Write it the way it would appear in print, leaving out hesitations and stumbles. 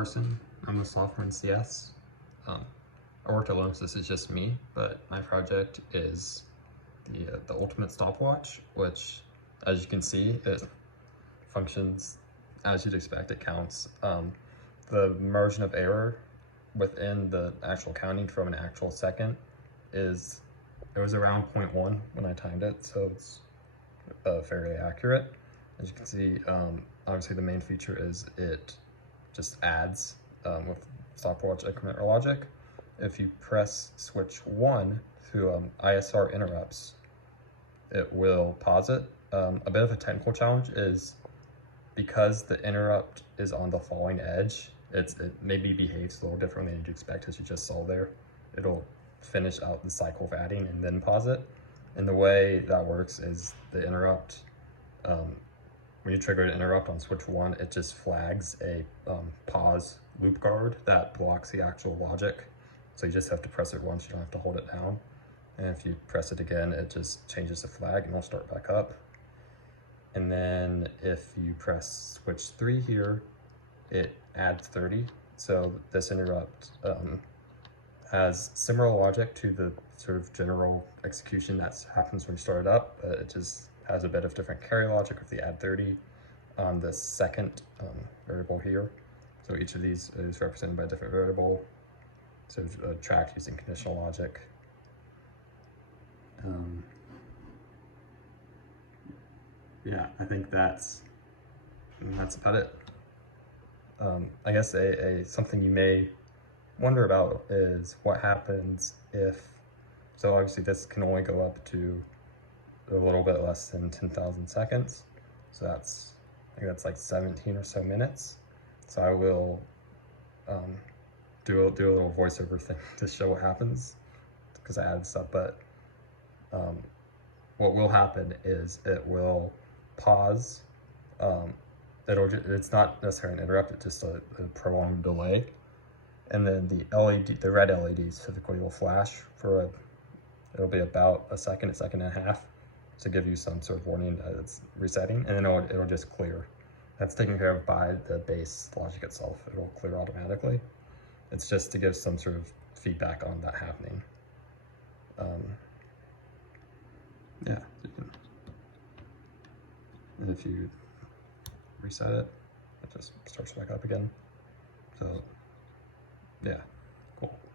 Carson. I'm a sophomore in CS. I worked alone, so this is just me, but my project is the ultimate stopwatch, which, as you can see, it functions as you'd expect. It counts the margin of error within the actual counting from an actual second it was around 0.1 when I timed it, so it's fairly accurate. As you can see, obviously the main feature is it just adds with stopwatch increment logic. If you press switch 1 through ISR interrupts, it will pause it. A bit of a technical challenge is because the interrupt is on the falling edge, it maybe behaves a little differently than you'd expect, as you just saw there. It'll finish out the cycle of adding and then pause it. And the way that works is the interrupt, when you trigger an interrupt on switch 1, it just flags a pause loop guard that blocks the actual logic. So you just have to press it once, you don't have to hold it down. And if you press it again, it just changes the flag and it'll start back up. And then if you press switch 3 here, it adds 30. So this interrupt has similar logic to the sort of general execution that happens when you start it up. It just has a bit of different carry logic with the add 30 on the second variable here. So each of these is represented by a different variable. So tracked using conditional logic. Yeah, I think that's about it. I guess something you may wonder about is what happens if, so obviously this can only go up to a little bit less than 10,000 seconds. So I think that's like 17 or so minutes. So I will do a little voiceover thing to show what happens, because I added stuff, but what will happen is it will pause. It's not necessarily an interrupt, it's just a prolonged delay. And then the red LEDs typically will flash for it'll be about a second and a half to give you some sort of warning that it's resetting, and then it'll just clear. That's taken care of by the base logic itself. It'll clear automatically. It's just to give some sort of feedback on that happening. Yeah, and if you reset it, it just starts back up again. So yeah, cool.